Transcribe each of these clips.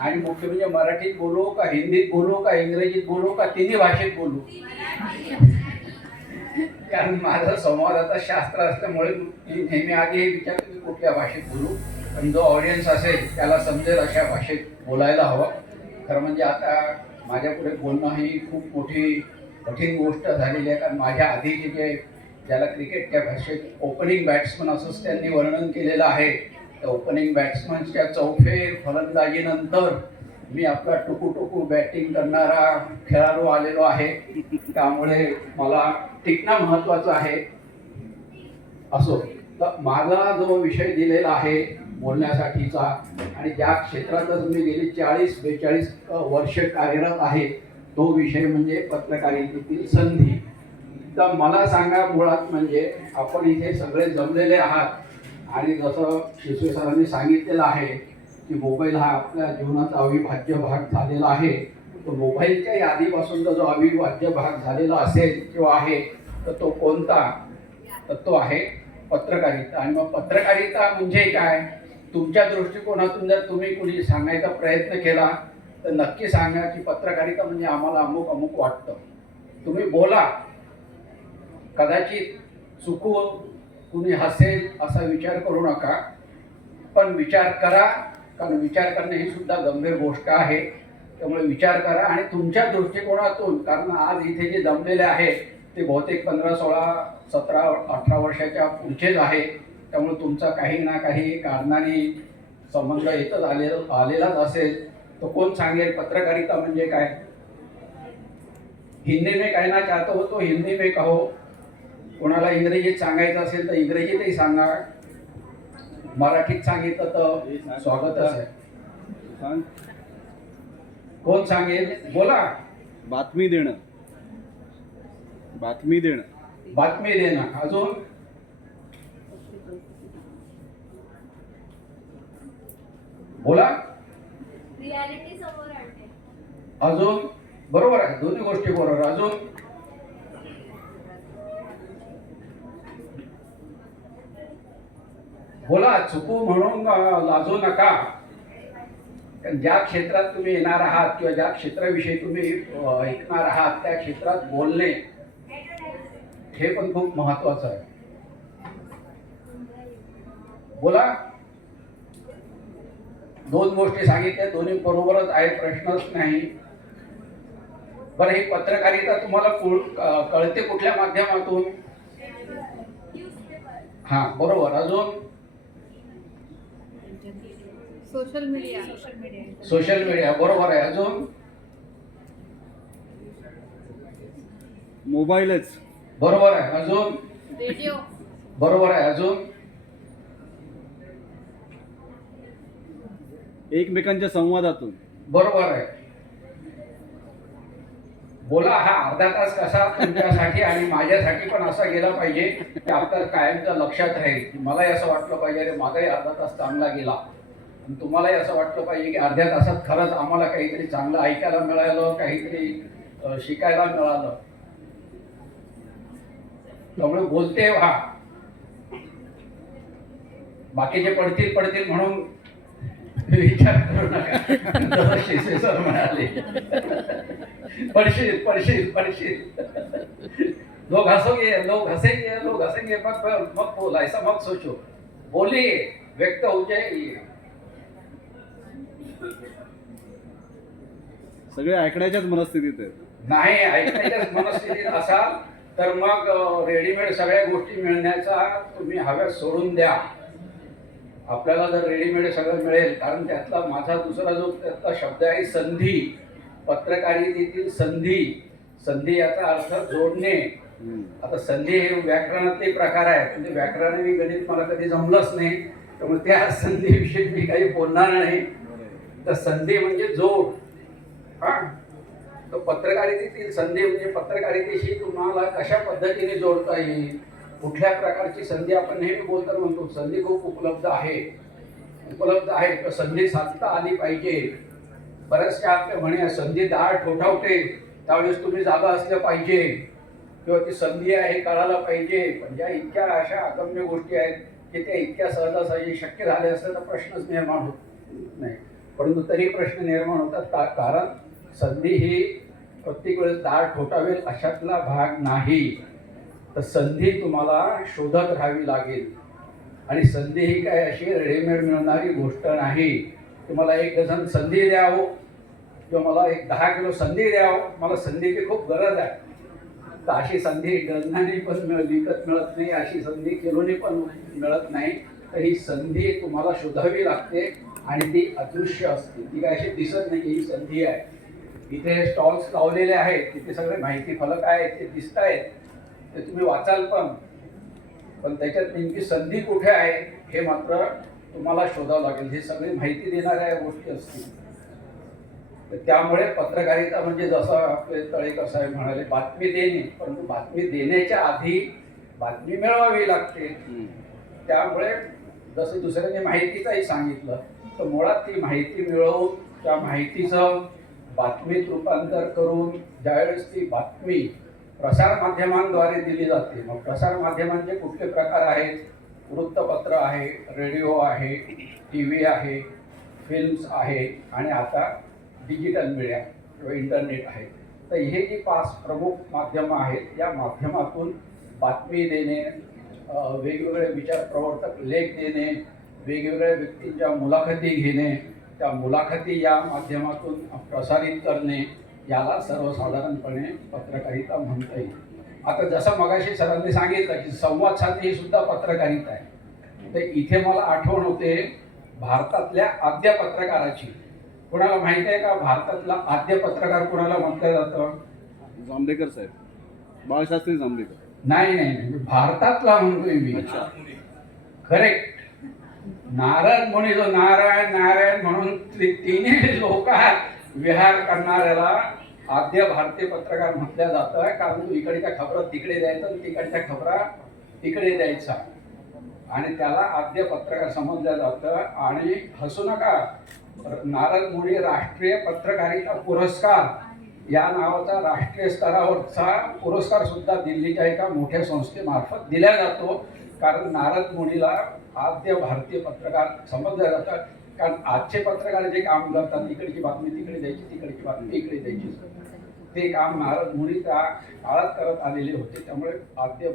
आणि मुख्य म्हणजे मराठीत बोलू का हिंदीत बोलू का इंग्रजीत बोलू का तिन्ही भाषेत बोलू. कारण माझा संवादाचा शास्त्र असल्यामुळे मी नेहमी आधी हे विचारतो की कुठल्या भाषेत बोलू, पण जो ऑडियन्स असेल त्याला समजेल अशा भाषेत बोलायला हवं. खरं म्हणजे आता माझ्या पुढे बोलणं ही खूप मोठी कठीण गोष्ट झालेली आहे, कारण माझ्या आधीचे जे ज्याला क्रिकेटच्या भाषेत ओपनिंग बॅट्समन असंच त्यांनी वर्णन केलेलं आहे, त्या ओपनिंग बॅट्समनच्या चौफेर फलंदाजीनंतर मी आपला टुकू बॅटिंग करणारा खेळाडू आलेलो आहे. त्यामुळे मला टिकणं महत्वाचं आहे. असो, तर माझा जो विषय दिलेला आहे बोलण्यासाठीचा आणि ज्या क्षेत्रातच मी गेली 40-42 वर्ष कार्यरत आहे, तो विषय म्हणजे पत्रकारितेतील संधी. तर मला सांगा, मुळात म्हणजे आपण इथे सगळे जमलेले आहात आणि जसं शिसवे सरांनी सांगितलेलं आहे की मोबाईल हा आपल्या जीवनाचा अविभाज्य भाग झालेला आहे. तो मोबाईलच्या यादीपासूनचा जो अविभाज्य भाग झालेला असेल किंवा आहे, तर तो कोणता? तर तो आहे पत्रकारिता. आणि मग पत्रकारिता म्हणजे काय? तुमच्या दृष्टिकोनातून जर तुम्ही कुणी सांगायचा प्रयत्न केला तर नक्की सांगा की पत्रकारिता म्हणजे आम्हाला अमुक अमुक वाटतं. तुम्ही बोला, कदाचित चुकून कुणी हसेल असा विचार करू नका, पण विचार करा, कारण विचार करणे ही सुद्धा गंभीर गोष्ट आहे. त्यामुळे विचार करा आणि तुमच्या दृष्टिकोनातून, कारण आज इथे जे जमलेले आहेत ते बहुतेक 15, 16, 17, 18 वर्षाच्या पुढचेच आहे. त्यामुळे तुमचा काही ना काही कारणाने संबंध येतच आलेलाच असेल. तो कोण सांगेल पत्रकारिता म्हणजे काय? हिंदी में कहना चाहता हो तो हिंदी में कहो, कोणाला इंग्रजीत सांगायचं असेल तर इंग्रजीतही सांगा, मराठीत सांगितलं तर स्वागतच आहे. कोण सांगेल? बोला. बातमी देणं. बातमी देणं. बातमी देणं. अजून? बोला. रियालिटी समोर आणणे. अजून? बरोबर आहे, दोन्ही गोष्टी बरोबर. अजून? बोला. चुकू म्हणून लाजू नका. ज्या क्षेत्रात तुम्ही येणार आहात किंवा ज्या क्षेत्राविषयी तुम्ही ऐकणार आहात त्या क्षेत्रात बोलणे हे पण खूप महत्वाचं आहे. बोला. दोन गोष्टी सांगितल्या, दोन्ही बरोबरच आहे, प्रश्नच नाही. बरं, ही पत्रकारिता तुम्हाला कळते कुठल्या माध्यमातून? हा, बरोबर. अजून? Social media. सोशल मीडिया, बरोबर आहे. अजून? मोबाईलच. बरोबर आहे. अजून? रेडिओ. बरोबर आहे. अजून? एकमेकांच्या संवादातून. बरोबर आहे. बोला. हा अर्धा तास कसा तुमच्यासाठी आणि माझ्यासाठी पण असा गेला पाहिजे की आपल्याला कायमचं लक्षात राहील. मलाही असं वाटलं पाहिजे अरे माझाही अर्धा तास चांगला गेला, तुम्हालाही असं वाटलं पाहिजे की अर्ध्या तासात खरंच आम्हाला काहीतरी चांगलं ऐकायला मिळालं, काहीतरी शिकायला मिळालं. त्यामुळे बोलते व्हा. बाकीचे पडतील म्हणून विचार करू नका. शिसे सर म्हणाले पडशील. लोग हंसेंगे मत बोल, ऐसा मत सोचो. बोलिए, व्यक्त हो जाएगी. सगळे ऐकण्याच्याच मनस्थितीत आहेत. नाही ऐकण्याच्याच मनस्थितीत असाल तर मग रेडीमेड सगळ्या गोष्टी मिळण्याचा तुम्ही हव्यास सोडून द्या. आपल्याला जर रेडीमेड सगळं मिळेल, कारण त्यातला माझा दुसरा जो त्यातला शब्द आहे संधी. पत्रकारितेतील संधी याचा अर्थ जोडणे. आता संधी हे व्याकरणातले प्रकार आहेत, म्हणजे व्याकरणाने गणित मला कधी जमलंच नाही, त्यामुळे त्या संधीविषयी मी काही बोलणार नाही. तर संधी म्हणजे जोड. हा, तर पत्रकारितेतील संधी म्हणजे पत्रकारितेशी तुम्हाला कशा पद्धतीने जोडता येईल, कुठल्या प्रकारची संधी. आपण नेहमी बोलताना म्हणतो संधी खूप उपलब्ध आहे, तर संधी साधता आली पाहिजे. बऱ्याचशा आपल्या म्हणे संधी दाळ ठोठावते, त्यावेळेस तुम्ही जागा असलं पाहिजे किंवा ती संधी आहे हे कळायला पाहिजे. पण ज्या इतक्या अशा अगम्य गोष्टी आहेत की त्या इतक्या सहजासहजी शक्य झाल्या असल्या तर प्रश्नच निर्माण होत नाही. परंतु तरी प्रश्न निर्माण होतात कारण संधी ही प्रत्येक वेळेस दार ठोठावेल अशातला भाग नाही. तर संधी तुम्हाला शोधत राहावी लागेल आणि संधी ही काय अशी रेडीमेड मिळणारी गोष्ट नाही. तुम्हाला एक डझन संधी द्यावं किंवा मला एक 10 किलो संधी द्यावं, मला संधीची खूप गरज आहे. तर अशी संधी डझनाने पण विकत मिळत नाही, अशी संधी किलोने पण मिळत नाही. तर ही संधी तुम्हाला शोधावी लागते आणि ती अदृश्य असते, ती काय अशी दिसत नाही की ही संधी आहे. इथे स्टॉल्स लावलेले आहेत, तिथे सगळे माहिती फलक आहेत, ते दिसत आहेत, ते तुम्ही वाचाल पण त्याच्यात नेमकी संधी कुठे आहे हे मात्र तुम्हाला शोधावं लागेल. हे सगळी माहिती देणाऱ्या गोष्टी असतील. तर त्यामुळे पत्रकारिता म्हणजे जसं आपले तळेकर साहेब म्हणाले, बातमी देणे, परंतु बातमी देण्याच्या आधी बातमी मिळवावी लागते. त्यामुळे जसं दुसऱ्याने माहितीचाही सांगितलं, तर मुळात ती माहिती मिळवून त्या माहितीचं बातमीत रूपांतर करून ज्यावेळेस ती बातमी प्रसारमाध्यमांद्वारे दिली जाते. मग प्रसारमाध्यमांचे कुठले प्रकार आहेत? वृत्तपत्र आहे, रेडिओ आहे, टी व्ही आहे, फिल्म्स आहे आणि आता डिजिटल मीडिया किंवा इंटरनेट आहे. तर हे जी 5 प्रमुख माध्यमं आहेत, या माध्यमातून बातमी देणे, वेगवेगळे विचार प्रवर्तक लेख देणे, वेगवेगळ्या व्यक्तींच्या मुलाखती घेणे, त्या मुलाखती या माध्यमातून प्रसारित करणे, याला सर्वसाधारणपणे पत्रकारिता म्हणता येईल. आता जसं मगाशी सरांनी सांगितलं की संवाद साधणे ही सुद्धा पत्रकारिता आहे. तर इथे मला आठवण होते भारतातल्या आद्य पत्रकाराची. कोणाला माहिती आहे का भारतातला आद्य पत्रकार कोणाला म्हटलं जातं? जांभेकर साहेब, बाळशास्त्री जांभेकर. नाही, भारतातला म्हणतोय मी. करेक्ट. नारद मुनी, जो नारायण म्हणून तिन्ही लोकात विहार करणाऱ्याला आद्य भारतीय पत्रकार म्हटलं जातं. कारण तो इकडच्या खबरा तिकडे द्यायचा आणि तिकडच्या खबरा तिकडे द्यायचा आणि त्याला आद्य पत्रकार समजलं जातं. आणि हसू नका, नारद मुनी राष्ट्रीय पत्रकारिता पुरस्कार या नावाचा राष्ट्रीय स्तरावरचा पुरस्कार सुद्धा दिल्लीच्या एका मोठ्या संस्थेमार्फत दिला जातो. कारण नारद मुनीला आद्य भारतीय पत्रकार समजलं जातं. कारण आजचे पत्रकार जे काम करतात, इकडची बातमी तिकडे द्यायची, तिकडची बातमी इकडे द्यायची, ते काम नारद मुनी त्या काळात करत आलेले होते. त्यामुळे आद्य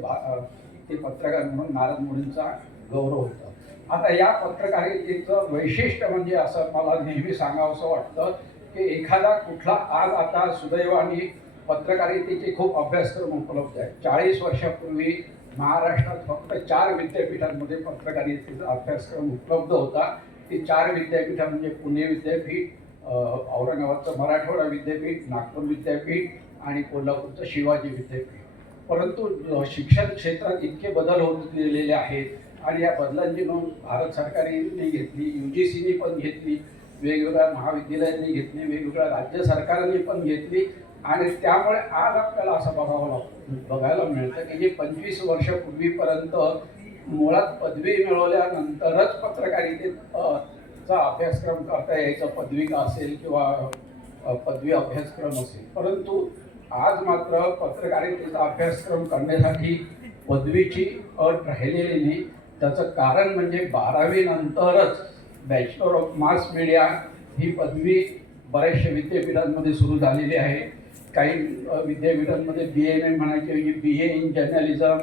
ते पत्रकार म्हणून नारद मुनींचा गौरव होता. आता या पत्रकारितेचं वैशिष्ट्य म्हणजे असं मला नेहमी सांगावंसं वाटतं की एखादा कुठला आज आता सुदैवाने पत्रकारितेचे खूप अभ्यासक्रम उपलब्ध आहेत. 40 वर्षापूर्वी महाराष्ट्रात फक्त 4 विद्यापीठांमध्ये पत्रकारितेचा अभ्यासक्रम उपलब्ध होता. ती 4 विद्यापीठं म्हणजे पुणे विद्यापीठ, औरंगाबादचं मराठवाडा विद्यापीठ, नागपूर विद्यापीठ आणि कोल्हापूरचं शिवाजी विद्यापीठ. परंतु शिक्षण क्षेत्रात इतके बदल होत गेलेले आहेत आणि या बदलांची नोंद भारत सरकारने घेतली, UGCने पण घेतली, वेगवेगळ्या महाविद्यालयांनी घेतली, वेगवेगळ्या राज्य सरकारने पण घेतली. आणि त्यामुळे आज आपल्याला असं बघायला मिळतं की जे 25 वर्षापूर्वीपर्यंत मुळात पदवी मिळवल्यानंतरच पत्रकारितेचा अभ्यासक्रम करता यायचा, पदविका असेल किंवा पदवी अभ्यासक्रम असेल, परंतु आज मात्र पत्रकारितेचा अभ्यासक्रम करण्यासाठी पदवीची अट राहिलेली नाही. त्याचं कारण म्हणजे 12वी नंतरच बॅचलर ऑफ मास मीडिया ही पदवी बऱ्याचशा विद्यापीठांमध्ये सुरू झालेली आहे. काही विद्यापीठांमध्ये BA म्हणायचे BA in journalism,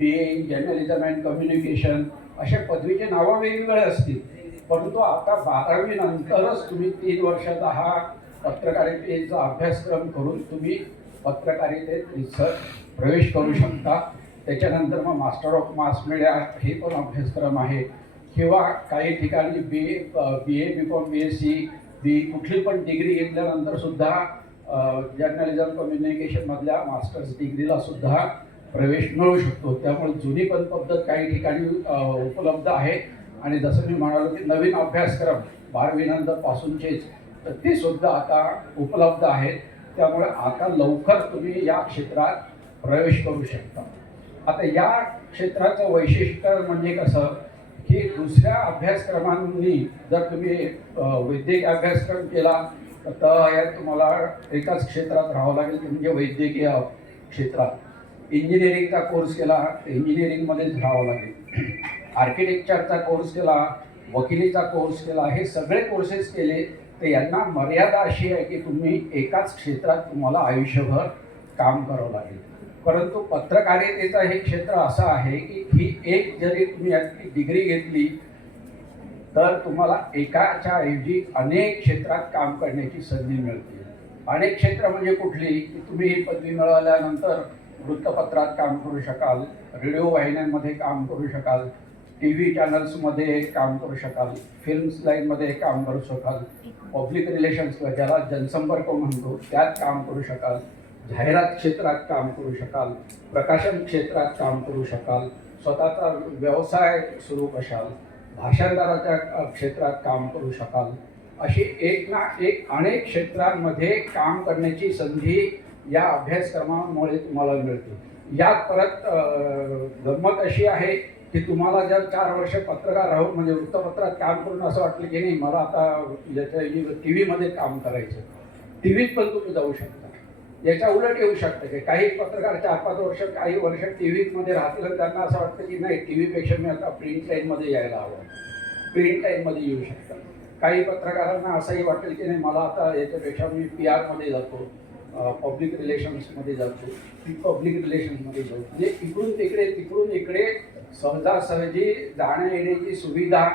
BA in journalism and communication अशा पदवीचे नावं वेगवेगळे असतील. परंतु आता 12वी नंतरच तुम्ही 3 वर्षाचा हा पत्रकारितेचा अभ्यासक्रम करून तुम्ही पत्रकारितेत रिसर्च प्रवेश करू शकता. त्याच्यानंतर मग मास्टर ऑफ मास मीडिया हे पण अभ्यासक्रम आहे किंवा काही ठिकाणी BA, BCom, BSc, कुठली पण डिग्री घेतल्यानंतर सुद्धा जर्नलिझम कम्युनिकेशनमधल्या मास्टर्स डिग्रीला सुद्धा प्रवेश मिळू शकतो. त्यामुळे जुनी पण पद्धत काही ठिकाणी उपलब्ध आहे आणि जसं मी म्हणालो की नवीन अभ्यासक्रम 12वी नंतरपासूनचेच तर ते सुद्धा आता उपलब्ध आहेत. त्यामुळे आता लवकर तुम्ही या क्षेत्रात प्रवेश करू शकता. आता या क्षेत्राचं वैशिष्ट्य म्हणजे कसं की दुसऱ्या अभ्यासक्रमांनी जर तुम्ही वैद्यकीय अभ्यासक्रम केला तर यात तुम्हाला एकाच क्षेत्रात राहावं लागेल, म्हणजे वैद्यकीय क्षेत्रात. इंजिनिअरिंगचा कोर्स केला तर इंजिनिअरिंगमध्येच राहावं लागेल. आर्किटेक्चरचा कोर्स केला वकिलीचा कोर्स केला, हे सगळे कोर्सेस केले, तर यांना मर्यादा अशी आहे की तुम्ही एकाच क्षेत्रात तुम्हाला आयुष्यभर काम करावं लागेल. परंतु पत्रकारितेचं हे क्षेत्र असं आहे की ही एक जरी तुम्ही यातली डिग्री घेतली तर तुम्हाला एकाच्या ऐवजी अनेक क्षेत्रात काम करण्याची संधी मिळते. अनेक क्षेत्र म्हणजे कुठली, की तुम्ही ही पदवी मिळवल्यानंतर वृत्तपत्रात काम करू शकाल, रेडिओ वाहिन्यांमध्ये काम करू शकाल, टी व्ही चॅनल्समध्ये काम करू शकाल, फिल्म्स लाईनमध्ये काम करू शकाल, पब्लिक रिलेशन्स ज्याला जनसंपर्क म्हणतो त्यात काम करू शकाल, जाहिरात क्षेत्रात काम करू शकाल, प्रकाशन क्षेत्रात काम करू शकाल, स्वतःचा व्यवसाय सुरू कराल, भाषांतराच्या क्षेत्रात काम करू शकाल. अशी एक ना एक अनेक क्षेत्रांमध्ये काम करण्याची संधी या अभ्यासक्रमामुळे तुम्हाला मिळते. यात परत गंमत अशी आहे की तुम्हाला जर 4 वर्ष पत्रकार राहून म्हणजे वृत्तपत्रात काम करून असं वाटलं की नाही मला आता याच्या टी व्हीमध्ये काम करायचं, टी व्हीत पण तुम्ही जाऊ शकता. याच्या उलट येऊ शकतं की काही पत्रकार 4-5 वर्ष काही वर्ष टी व्हीमध्ये राहतील आणि त्यांना असं वाटतं की नाही टी व्हीपेक्षा मी आता प्रिंट लाईनमध्ये यायला हवं, प्रिंट लाईनमध्ये येऊ शकतात. काही पत्रकारांना असंही वाटेल की नाही मला आता याच्यापेक्षा मी PR मध्ये जातो, पब्लिक रिलेशन्समध्ये जातो, पब्लिक रिलेशन्समध्ये जातो. म्हणजे इकडून तिकडे तिकडून इकडे सहजासहजी जाण्या येण्याची सुविधा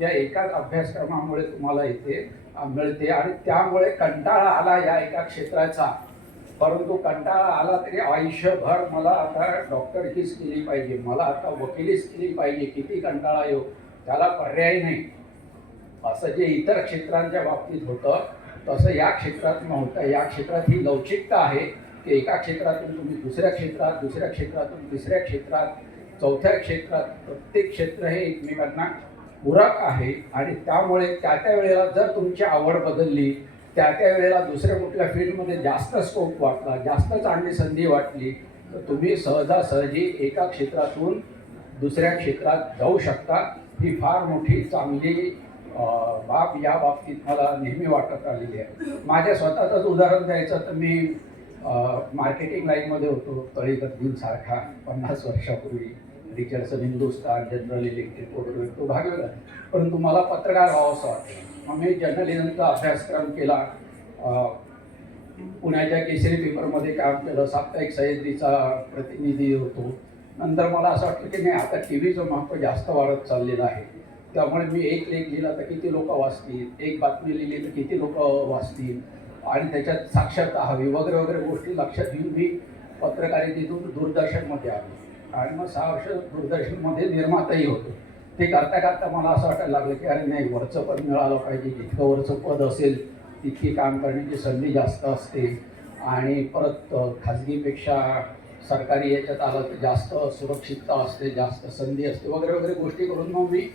या एकाच अभ्यासक्रमामुळे तुम्हाला इथे मिळते. आणि त्यामुळे कंटाळा आला या एका क्षेत्राचा, परंतु कंटाळा आला तरी आयुष्यभर मला आता डॉक्टरकीच केली पाहिजे, मला आता वकिलीच केली पाहिजे, किती कंटाळा येऊ त्याला पर्याय नाही, असं जे इतर क्षेत्रांच्या बाबतीत होतं तसं या क्षेत्रात नव्हतं. या क्षेत्रात ही लवचिकता आहे की एका क्षेत्रातून तुम्ही दुसऱ्या क्षेत्रात, दुसऱ्या क्षेत्रातून तिसऱ्या क्षेत्रात, चौथ्या क्षेत्रात, प्रत्येक क्षेत्र हे एकमेकांना पूरक आहे. आणि त्यामुळे त्या त्या वेळेला जर तुमची आवड बदलली, त्या त्या वेळेला दुसऱ्या कुठल्या फील्डमध्ये जास्त स्कोप वाटला, जास्त चांगली संधी वाटली, तर तुम्ही सहजासहजी एका क्षेत्रातून दुसऱ्या क्षेत्रात जाऊ शकता. ही फार मोठी चांगली बाब या बाबतीत मला नेहमी वाटत आलेली आहे. माझ्या स्वतःचंच उदाहरण द्यायचं तर मी मार्केटिंग लाईनमध्ये होतो, तळीकरजींसारखा 50 वर्षापूर्वी, रिचर्डसन हिंदुस्तान, जनरल इलेक्ट्रिक वगैरे तो भाग वेगळा. परंतु मला पत्रकार व्हावं असं वाटलं. मग मी जर्नलिझमचा अभ्यासक्रम केला, पुण्याच्या केसरी पेपरमध्ये काम केलं, साप्ताहिक सह्याद्रीचा प्रतिनिधी होतो. नंतर मला असं वाटलं की नाही आता टी व्हीचं महत्त्व जास्त वाढत चाललेलं आहे, त्यामुळे मी एक लेख लिहिला तर किती लोक वाचतील, एक बातमी लिहिली तर किती लोक वाचतील, आणि त्याच्यात साक्षरता हवी वगैरे वगैरे गोष्टी लक्षात घेऊन मी पत्रकारितेतून दूरदर्शनमध्ये आलो. आणि मग 6 वर्ष दूरदर्शनमध्ये निर्माताही होतो. ते करता करता मला असं वाटायला लागलं की अरे नाही, वरचं पद मिळालं पाहिजे, जितकं वरचं पद असेल तितकी काम करण्याची संधी जास्त असते, आणि परत खाजगीपेक्षा सरकारी याच्यात आलं तर जास्त सुरक्षितता असते, जास्त संधी असते वगैरे वगैरे गोष्टी करून मग मी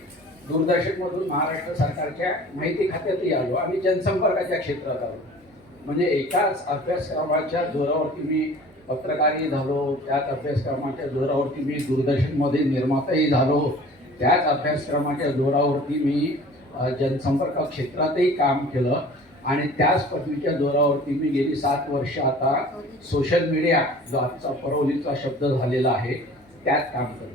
दूरदर्शनमधून महाराष्ट्र सरकारच्या माहिती खात्यातही आलो आणि जनसंपर्काच्या क्षेत्रात आलो. म्हणजे एकाच अभ्यासक्रमाच्या जोरावरती मी पत्रकारही झालो, त्याच अभ्यासक्रमाच्या जोरावरती मी दूरदर्शनमध्ये निर्माताही झालो, त्याच अभ्यासक्रमाच्या जोरावरती मी जनसंपर्क क्षेत्रातही काम केलं, आणि त्याच पदवीच्या जोरावरती मी गेली 7 वर्ष आता सोशल मीडिया, जो आजचा परवलीचा शब्द झालेला आहे, त्यात काम करतो.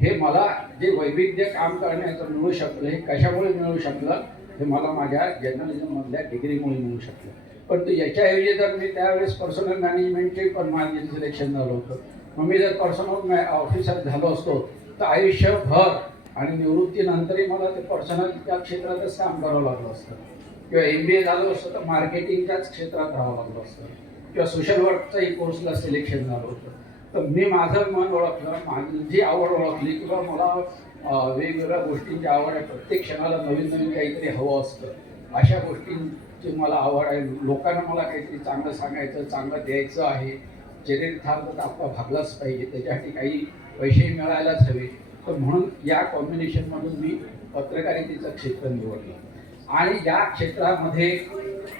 हे मला जे वैविध्य काम करण्याचं मिळू शकलं, हे कशामुळे मिळू शकलं, हे मला माझ्या जर्नलिझममधल्या डिग्रीमुळे मिळू शकलं. पण याच्याऐवजी जर मी त्यावेळेस पर्सनल मॅनेजमेंटचे पण माझे सिलेक्शन झालं होतं, मग मी जर पर्सनल ऑफिसर झालो असतो तर आयुष्यभर आणि निवृत्तीनंतरही मला ते पर्सनल त्या क्षेत्रातच काम करावं लागलं असतं, किंवा MBA झालं असतं तर मार्केटिंगच्याच क्षेत्रात राहावं लागलं असतं, किंवा सोशल वर्कचाही कोर्सला सिलेक्शन झालं होतं. तर मी माझं मन ओळखलं, माझी आवड ओळखली, किंवा मला वेगवेगळ्या गोष्टींची आवड आहे, प्रत्येक क्षणाला नवीन नवीन काहीतरी हवं असतं, अशा गोष्टींची मला आवड आहे. लोकांना मला काहीतरी चांगलं सांगायचं, चांगलं द्यायचं आहे, चरितार्थ तर आपला भागलाच पाहिजे, त्याच्यासाठी काही पैसेही मिळायलाच हवे. तर म्हणून या कॉम्बिनेशनमधून मी पत्रकारितेचं क्षेत्र निवडलं. आणि या क्षेत्रामध्ये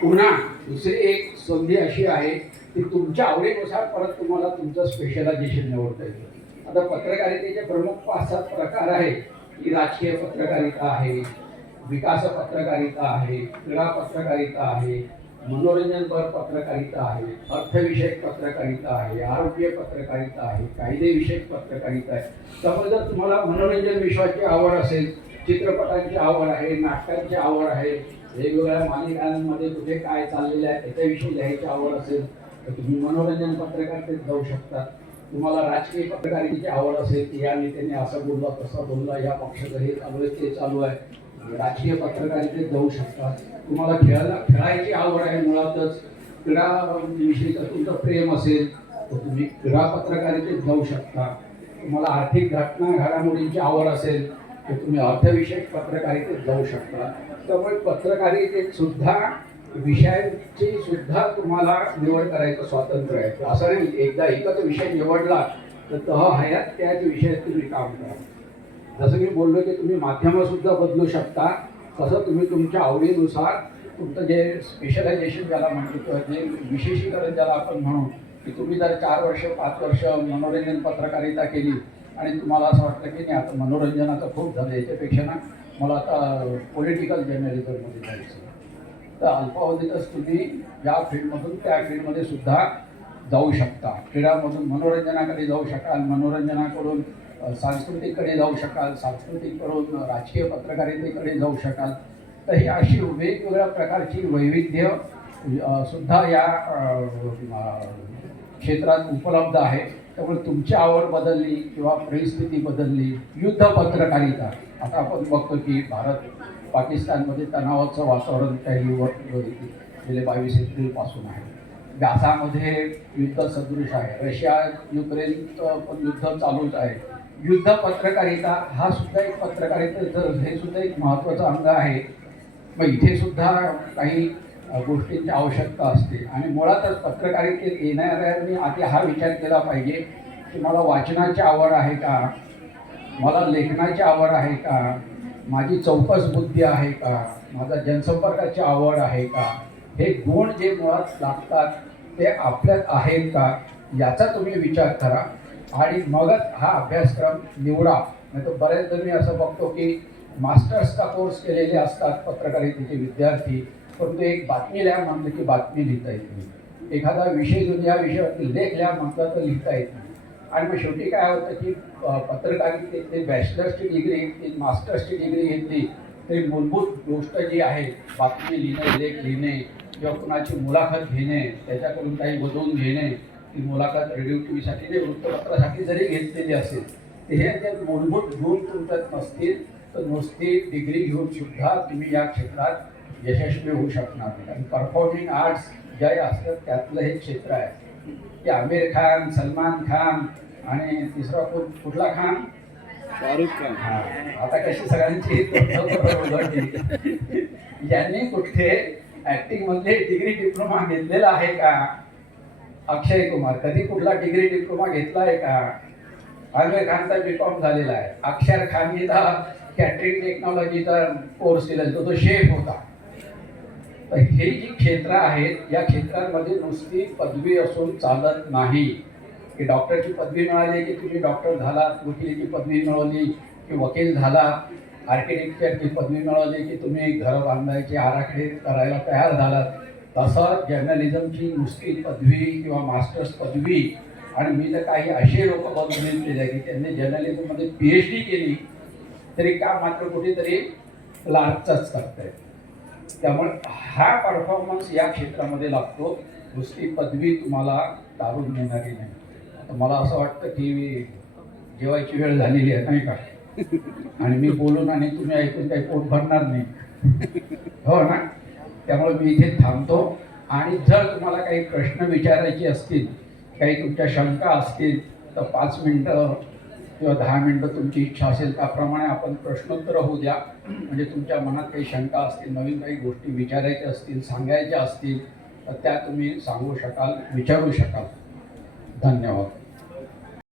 पुन्हा दुसरी एक संधी अशी आहे की तुमच्या आवडीनुसार परत तुम्हाला तुमचं स्पेशलायझेशन निवडता येतं. आता पत्रकारितेचे प्रमुख 5-7 प्रकार आहेत की राजकीय पत्रकारिता आहे, विकास पत्रकारिता आहे, क्रीडा पत्रकारिता आहे, मनोरंजनपर पत्रकारिता आहे, अर्थविषयक पत्रकारिता आहे, आरोग्य पत्रकारिता आहे, कायदेविषयक पत्रकारिता आहे. त्यामुळे जर तुम्हाला मनोरंजन विषयाची आवड असेल चित्रपटांची आवड आहे, नाटकांची आवड आहे, वेगवेगळ्या मालिकांमध्ये कुठे काय चाललेलं आहे त्याच्याविषयी लिहायची आवड असेल तर तुम्ही मनोरंजन पत्रकारितेत जाऊ शकता. तुम्हाला राजकीय पत्रकारितेची आवड असेल की या नेत्याने असं बोलला तसं बोलला, या पक्षाचं हे चालू आहे ते चालू आहे, राजकीय पत्रकारितेत जाऊ शकता. तुम्हाला खेळायची आवड आहे, मुळातच क्रीडा विषयीचं तुमचं प्रेम असेल तर तुम्ही क्रीडा पत्रकारितेत जाऊ शकता. तुम्हाला आर्थिक घडामोडींची आवड असेल तर तुम्ही अर्थविषयक पत्रकारितेत जाऊ शकता. त्यामुळे पत्रकारितेत सुद्धा विषयांची सुद्धा तुम्हाला निवड करायचं स्वातंत्र्य आहे. असं नाही एकदा एकच विषय निवडला तर हयात त्याच विषयात तुम्ही काम करा. जसं मी बोललो की तुम्ही माध्यमं सुद्धा बदलू शकता, तसं तुम्ही तुमच्या आवडीनुसार तुमचं जे स्पेशलायझेशन ज्याला म्हणतो किंवा जे विशेषीकरण ज्याला आपण म्हणू की तुम्ही जर 4 वर्ष 5 वर्ष मनोरंजन पत्रकारिता केली आणि तुम्हाला असं वाटतं की नाही आता मनोरंजनाचं खूप झालं, याच्यापेक्षा ना मला आता पॉलिटिकल जर्नलिझममध्ये जायचं, तर अल्पावधीतच तुम्ही या फील्डमधून त्या फील्डमध्ये सुद्धा जाऊ शकता. क्रीडामधून मनोरंजनाकडे जाऊ शकाल, मनोरंजनाकडून सांस्कृतिककडे जाऊ शकाल, सांस्कृतिककडून राजकीय पत्रकारितेकडे जाऊ शकाल. तर ही अशी वेगवेगळ्या प्रकारची वैविध्य सुद्धा या क्षेत्रात उपलब्ध आहे. त्यामुळे तुमची आवड बदलली किंवा परिस्थिती बदलली. युद्ध पत्रकारिता आता आपण बघतो की भारत पाकिस्तानमध्ये तणावाचं वातावरण काही गेले 22 एप्रिलपासून आहे. गाझामध्ये युद्ध सदृश आहे, रशिया युक्रेनचं पण युद्ध चालूच आहे. युद्ध पत्रकारिता हा सुद्धा एक पत्रकारितेचं हे सुद्धा एक महत्त्वाचं अंग आहे. मग इथे सुद्धा काही गोष्टींची आवश्यकता असते आणि मुळातच पत्रकारितेत येणाऱ्यांनी आधी हा विचार केला पाहिजे की मला वाचनाची आवड आहे का, मला लेखनाची आवड आहे का, माझी चौकस बुद्धी आहे का, माझा जनसंपर्काची आवड आहे का, हे गुण जे मुळात लागतात ते आपल्यात आहेत का, याचा तुम्ही विचार करा आणि मगच हा अभ्यासक्रम निवडा. नाही तर बऱ्याचदा मी असं बघतो की मास्टर्सचा कोर्स केलेले असतात पत्रकारितेचे विद्यार्थी, पण ते एक बातमी लिहा म्हटलं की बातमी लिहिता येत नाही, एखादा विषय जो या विषयावरती लेख लिहा म्हटलं तर लिहिता येत नाही. आणि मग शेवटी काय होतं की पत्रकारितेत ते बॅचलर्सची डिग्री घेतली, मास्टर्सची डिग्री घेतली तरी मूलभूत गोष्ट जी आहे बातमी लिहिणे, लेख लिहिणे किंवा कुणाची मुलाखत घेणे, त्याच्याकडून काही वधवून घेणे, ती मुलाखत रेडिओ टी व्हीसाठी ते वृत्तपत्रासाठी जरी घेतलेली असेल तर हे त्यात मूलभूत गुण तुमच्यात नसतील तर नुसती डिग्री घेऊन सुद्धा तुम्ही या क्षेत्रात यशस्वी होऊ शकणार नाही. आणि परफॉर्मिंग आर्ट्स जे असतात त्यातलं हे क्षेत्र आहे की आमिर खान, सलमान खान आणि तिसरा कुठला खान, शाहरुख खान. हा आता कशी सगळ्यांची यांनी कुठे ऍक्टिंग मध्ये डिग्री डिप्लोमा घेतलेला आहे का? अक्षय कुमार कधी कुठला डिग्री डिप्लोमा घेतला आहे का? आमिर खानचा बीकॉम झालेला आहे. अक्षर खानचा कॅटरिंग टेक्नॉलॉजीचा कोर्स केला, तो शेफ होता. तर हे जी क्षेत्र आहेत या क्षेत्रांमध्ये नुसती पदवी असून चालत नाही की डॉक्टरची पदवी मिळाली की तुम्ही डॉक्टर झाला, वकिलीची पदवी मिळवली की वकील झाला, आर्किटेक्चरची पदवी मिळवली की तुम्ही घर बांधायचे आराखडे करायला तयार झालात. तसं जर्नलिझमची नुसती पदवी किंवा मास्टर्स पदवी, आणि मी तर काही असे लोक बघितलेले आहे की त्यांनी जर्नलिझममध्ये PhD केली तरी का मात्र कुठेतरी क्लार्कचाच करतायत. त्यामुळे हा परफॉर्मन्स या क्षेत्रामध्ये लागतो, नुसती पदवी तुम्हाला तारून नेणारी नाही. तर मला असं वाटतं की जेवायची वेळ झालेली आहे नाही का, आणि मी बोलून आणि तुम्ही ऐकून काही पोट भरणार नाही, हो ना. त्यामुळे मी इथे थांबतो आणि जर तुम्हाला काही प्रश्न विचारायचे असतील, काही तुमच्या शंका असतील तर 5 मिनटं किंवा 10 मिनटं तुमची इच्छा असेल त्याप्रमाणे आपण प्रश्नोत्तर होऊ द्या. म्हणजे तुमच्या मनात काही शंका असतील, नवीन काही गोष्टी विचारायच्या असतील, सांगायच्या असतील तर त्या तुम्ही सांगू शकाल, विचारू शकाल. धन्यवाद.